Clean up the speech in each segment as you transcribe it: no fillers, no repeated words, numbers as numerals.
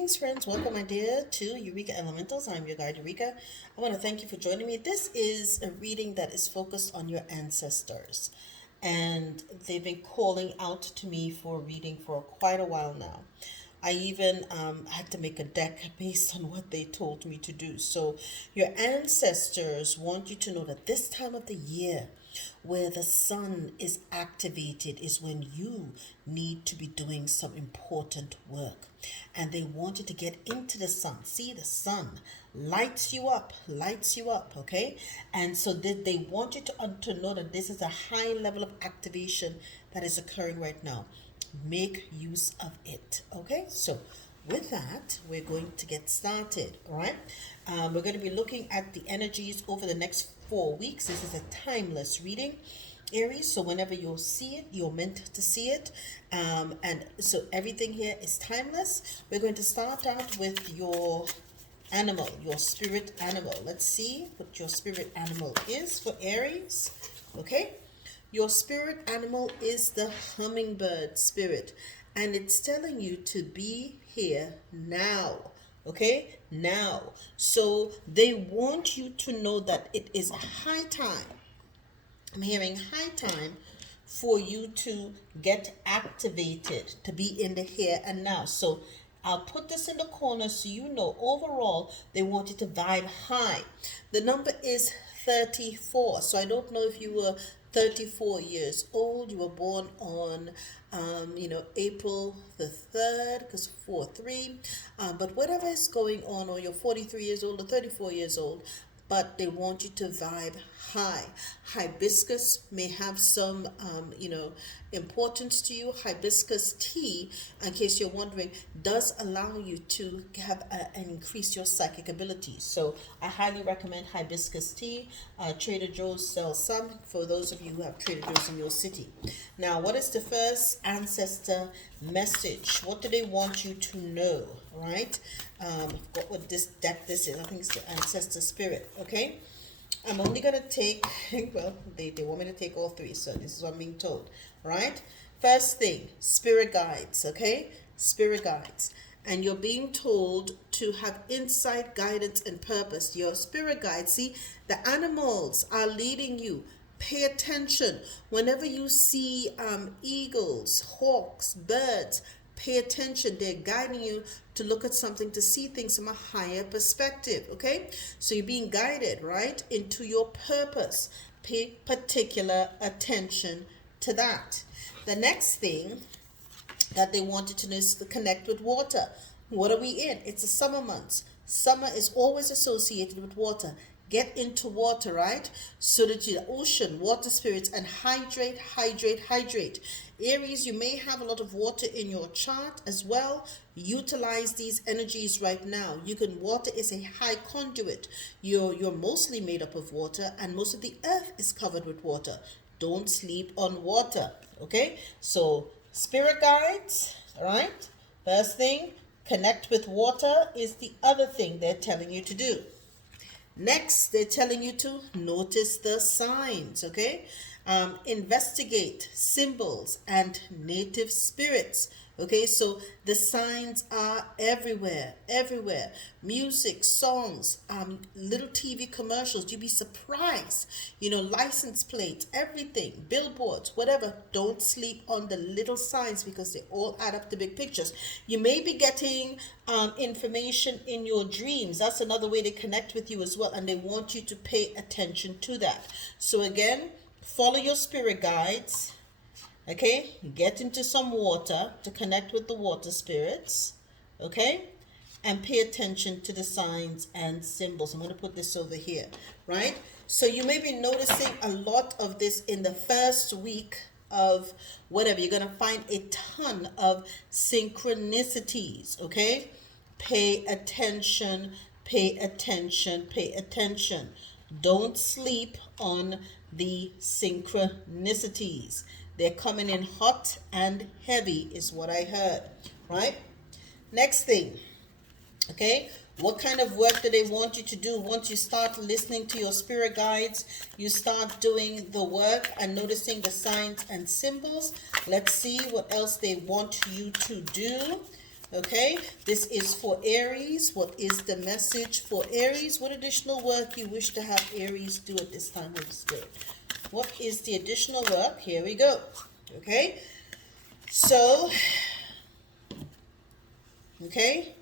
Greetings, friends. Welcome, my dear, to Eureka Elementals. I'm your guide, Eureka. I want to thank you for joining me. This is a reading that is focused on your ancestors, and they've been calling out to me for a reading for quite a while now. I even had to make a deck based on what they told me to do. So, your ancestors want you to know that this time of the year, where the sun is activated, is when you need to be doing some important work. And they want you to get into the sun. See, the sun lights you up, okay? And so they want you to know that this is a high level of activation that is occurring right now. Make use of it, okay? So with that, we're going to get started, all right? We're going to be looking at the energies over the next 4 weeks. This is a timeless reading, Aries, so whenever you'll see it, you're meant to see it. And so everything here is timeless. We're going to start out with your animal, your spirit animal. Let's see what your spirit animal is for Aries, okay? Your spirit animal is the hummingbird spirit, and it's telling you to be here now, okay? Now. So they want you to know that it is high time. I'm hearing high time for you to get activated, to be in the here and now. So I'll put this in the corner so you know overall they want you to vibe high. The number is 34. So I don't know if you were 34 years old. You were born on, April the 3rd, because 4-3. But whatever is going on, or you're 43 years old or 34 years old, but they want you to vibe high. Hibiscus may have some, importance to you. Hibiscus tea, in case you're wondering, does allow you to have and increase your psychic abilities. So I highly recommend hibiscus tea. Trader Joe's sells some for those of you who have Trader Joe's in your city. Now, what is the first ancestor message? What do they want you to know? All right. I've got what this deck this is. I think it's the ancestor spirit. Okay. I'm only going to take, well, they want me to take all three, so this is what I'm being told, right? First thing, spirit guides, okay? Spirit guides. And you're being told to have insight, guidance, and purpose. Your spirit guides, see, the animals are leading you. Pay attention. Whenever you see eagles, hawks, birds, pay attention. They're guiding you to look at something, to see things from a higher perspective, okay? So you're being guided, right, into your purpose. Pay particular attention to that. The next thing that they wanted to know is to connect with water. What are we in? It's the summer months. Summer is always associated with water. Get into water, right? So that the ocean, water spirits, and hydrate. Aries, you may have a lot of water in your chart as well. Utilize these energies right now. Water is a high conduit. You're mostly made up of water, and most of the earth is covered with water. Don't sleep on water, okay? So spirit guides, all right? First thing, connect with water is the other thing they're telling you to do. Next, they're telling you to notice the signs, okay? Investigate symbols and native spirits, okay? So the signs are everywhere. Music, songs, little TV commercials. You'd be surprised. License plates, everything, billboards, whatever. Don't sleep on the little signs because they all add up to big pictures. You may be getting information in your dreams. That's another way to connect with you as well, and they want you to pay attention to that. So again, follow your spirit guides, okay? Get into some water to connect with the water spirits, okay? And pay attention to the signs and symbols. I'm going to put this over here, right? So you may be noticing a lot of this in the first week of whatever. You're going to find a ton of synchronicities, okay? Pay attention. Don't sleep on the synchronicities. They're coming in hot and heavy is what I heard, right? Next thing, okay? What kind of work do they want you to do? Once you start listening to your spirit guides, you start doing the work and noticing the signs and symbols. Let's see what else they want you to do. Okay, this is for Aries. What is the message for Aries? What additional work you wish to have Aries do at this time, Holy Spirit? What is the additional work? Here we go. Okay, so, okay,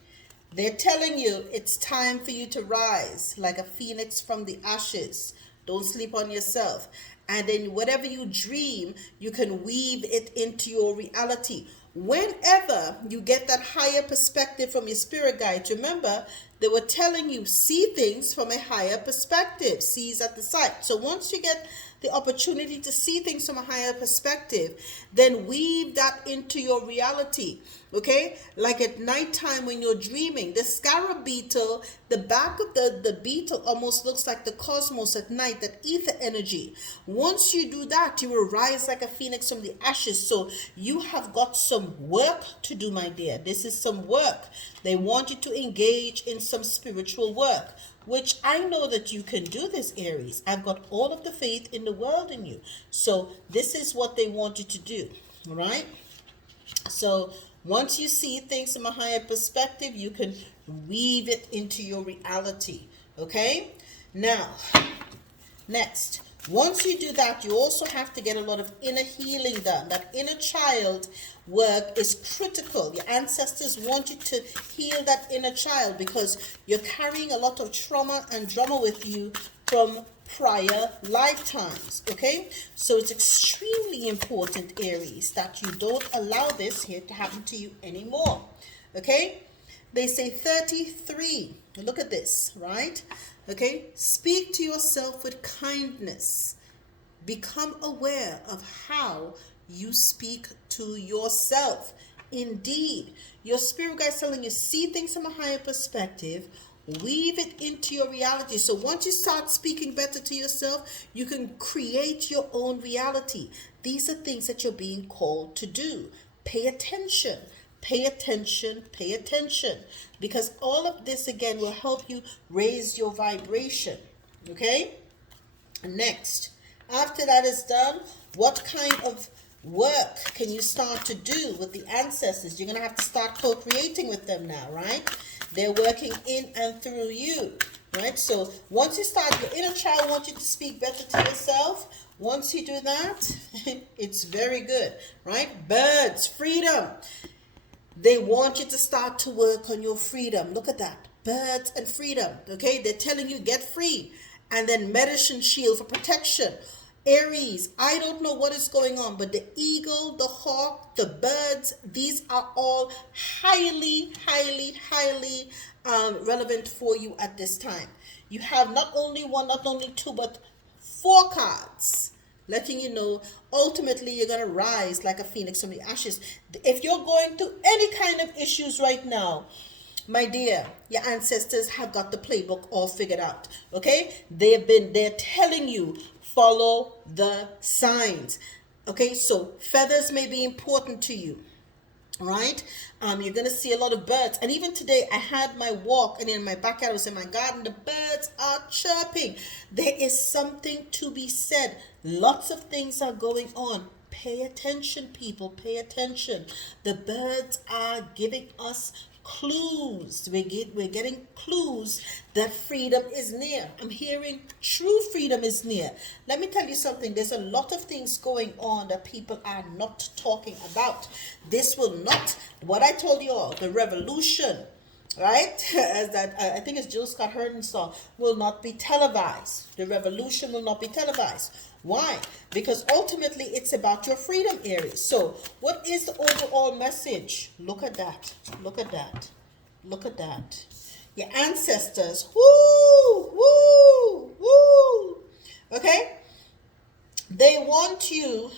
they're telling you it's time for you to rise like a phoenix from the ashes. Don't sleep on yourself. And then whatever you dream, you can weave it into your reality. Whenever you get that higher perspective from your spirit guides, remember, they were telling you, see things from a higher perspective. See is at the sight. So once you get the opportunity to see things from a higher perspective, then weave that into your reality. Okay, like at nighttime when you're dreaming, the scarab beetle, the back of the beetle almost looks like the cosmos at night, that ether energy. Once you do that, you will rise like a phoenix from the ashes. So you have got some work to do, my dear. This is some work. They want you to engage in some spiritual work, which I know that you can do this, Aries. I've got all of the faith in the world in you. So this is what they want you to do, all right? So once you see things from a higher perspective, you can weave it into your reality, okay? Now, next, once you do that, you also have to get a lot of inner healing done. That inner child work is critical. Your ancestors want you to heal that inner child because you're carrying a lot of trauma and drama with you from prior lifetimes, okay? So it's extremely important, Aries, that you don't allow this here to happen to you anymore, okay? They say 33. Look at this, right? Okay, speak to yourself with kindness. Become aware of how you speak to yourself. Indeed, your spirit guide is telling you, see things from a higher perspective, weave it into your reality. So once you start speaking better to yourself, you can create your own reality. These are things that you're being called to do. Pay attention. Pay attention, pay attention, because all of this again will help you raise your vibration, okay? Next, after that is done, what kind of work can you start to do with the ancestors? You're going to have to start co-creating with them now, right? They're working in and through you, right? So once you start, your inner child wants you to speak better to yourself. Once you do that, it's very good, right? Birds, freedom. They want you to start to work on your freedom. Look at that. Birds and freedom. Okay? They're telling you get free. And then medicine shield for protection. Aries, I don't know what is going on, but the eagle, the hawk, the birds, these are all highly, highly, highly relevant for you at this time. You have not only one, not only two, but 4 cards letting you know ultimately you're going to rise like a phoenix from the ashes. If you're going through any kind of issues right now, my dear, your ancestors have got the playbook all figured out. Okay? They're telling you, follow the signs. Okay? So feathers may be important to you. Right? You're going to see a lot of birds. And even today, I had my walk, and in my backyard, I was in my garden. The birds are chirping. There is something to be said. Lots of things are going on. Pay attention, people. Pay attention. The birds are giving us clues. We're getting clues that freedom is near. I'm hearing true freedom is near. Let me tell you something. There's a lot of things going on that people are not talking about. This will not, what I told you all, the revolution, right? As that, I think it's Jill Scott Heard's song, will not be televised. The revolution will not be televised. Why? Because ultimately it's about your freedom, Aries. So what is the overall message? Look at that. Look at that. Look at that. Your ancestors. Woo! Woo! Woo! Okay? They want you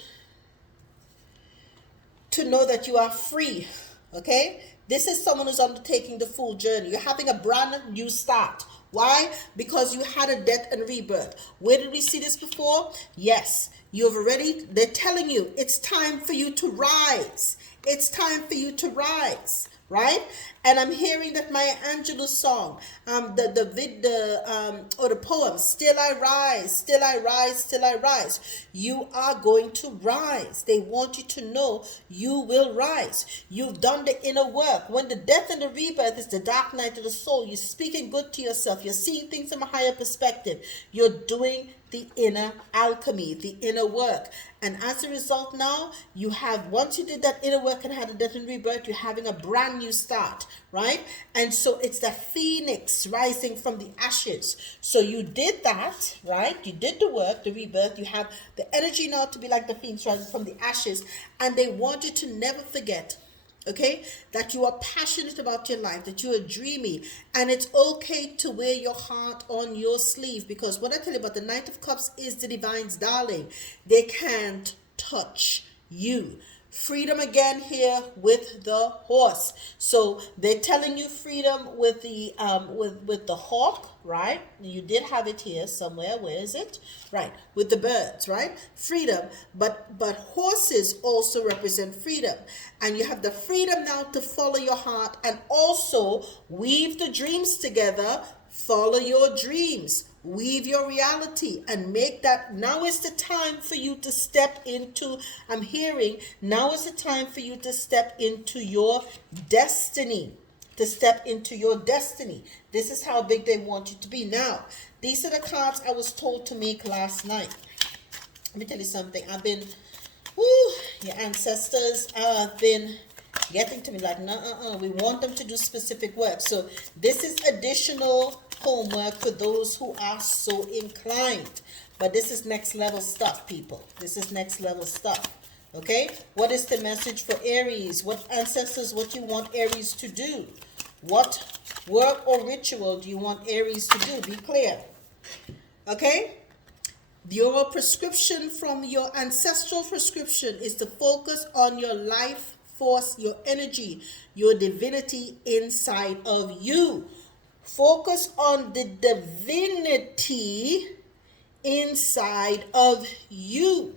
to know that you are free. Okay? This is someone who's undertaking the full journey. You're having a brand new start. Why? Because you had a death and rebirth. Where did we see this before? Yes, they're telling you it's time for you to rise. It's time for you to rise, right? And I'm hearing that Maya Angelou song, or the poem, Still I Rise, Still I Rise, Still I Rise. You are going to rise. They want you to know you will rise. You've done the inner work. When the death and the rebirth is the dark night of the soul, you're speaking good to yourself. You're seeing things from a higher perspective. You're doing the inner alchemy, the inner work. And as a result now, you have, once you did that inner work and had a death and rebirth, you're having a brand new start, right? And so it's the phoenix rising from the ashes. So you did that, right? You did the work, the rebirth. You have the energy now to be like the phoenix rising from the ashes. And they want you to never forget, okay, that you are passionate about your life, that you are dreamy, and it's okay to wear your heart on your sleeve, because what I tell you about the Knight of Cups is the divine's darling. They can't touch you. Freedom again here with the horse. So they're telling you freedom with the with the hawk, right? You did have it here somewhere. Where is it? Right, with the birds, right? Freedom, but horses also represent freedom. And you have the freedom now to follow your heart and also weave the dreams together. Follow your dreams, weave your reality, and make that. Now is the time for you to step into, I'm hearing, now is the time for you to step into your destiny. To step into your destiny. This is how big they want you to be. Now, these are the cards I was told to make last night. Let me tell you something. I've been, your ancestors have been getting to me like, no, we want them to do specific work. So this is additional homework for those who are so inclined. But this is next level stuff, people. This is next level stuff. Okay? What is the message for Aries? What ancestors, what you want Aries to do? What work or ritual do you want Aries to do? Be clear. Okay? Your prescription from your ancestral prescription is to focus on your life force, your energy, your divinity inside of you. Focus on the divinity inside of you,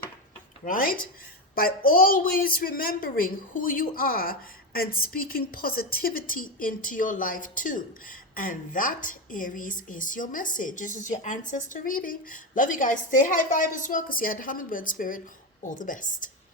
right? By always remembering who you are and speaking positivity into your life too. And that, Aries, is your message. This is your ancestor reading. Love you guys. Stay high vibe as well, because you had the hummingbird spirit. All the best.